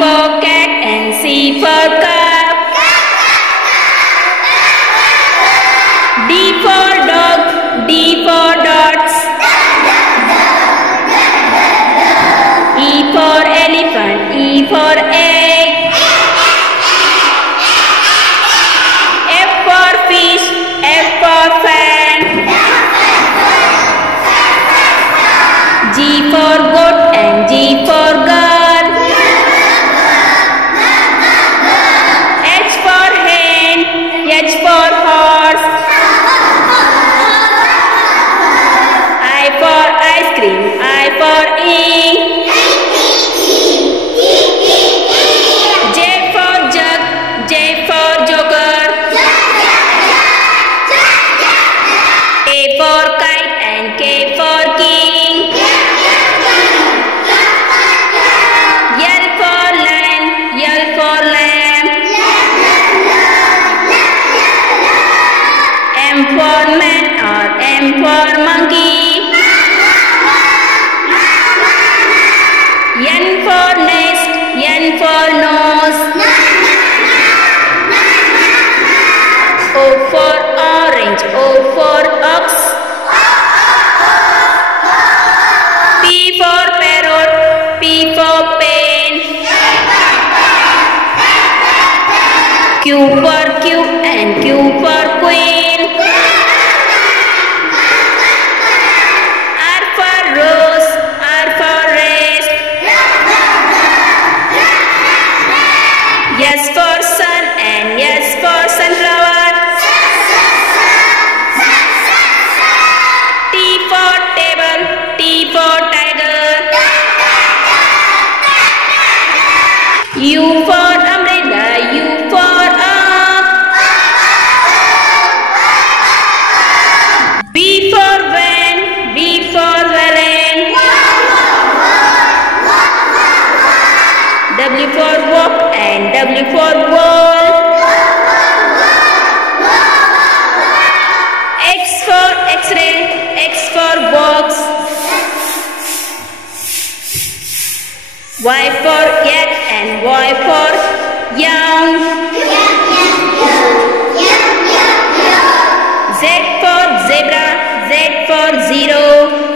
for cat and C for cup. D for dog, D for dots. E for elephant, E for egg. F for fish, F for fan. G for goat and G for girl. H for hen, H for horse. I for ice cream, I for ink. J for jug, J for joker. K for kite and K for king. L for lion, L for lamb. M for man or M for monkey. N for nest, N for nose. O for orange, O for ox. P for parrot, P for pen. Q for Q and Q for queen. R for rose, R for rest. S for sun and S for sunflower. T for table, T for tiger. U for umbrella, U for up. V for van, V for villain. W for walk and W for wall. X for X-ray, X for box. Y for yak and Y for young. Z for zebra, Z for zero.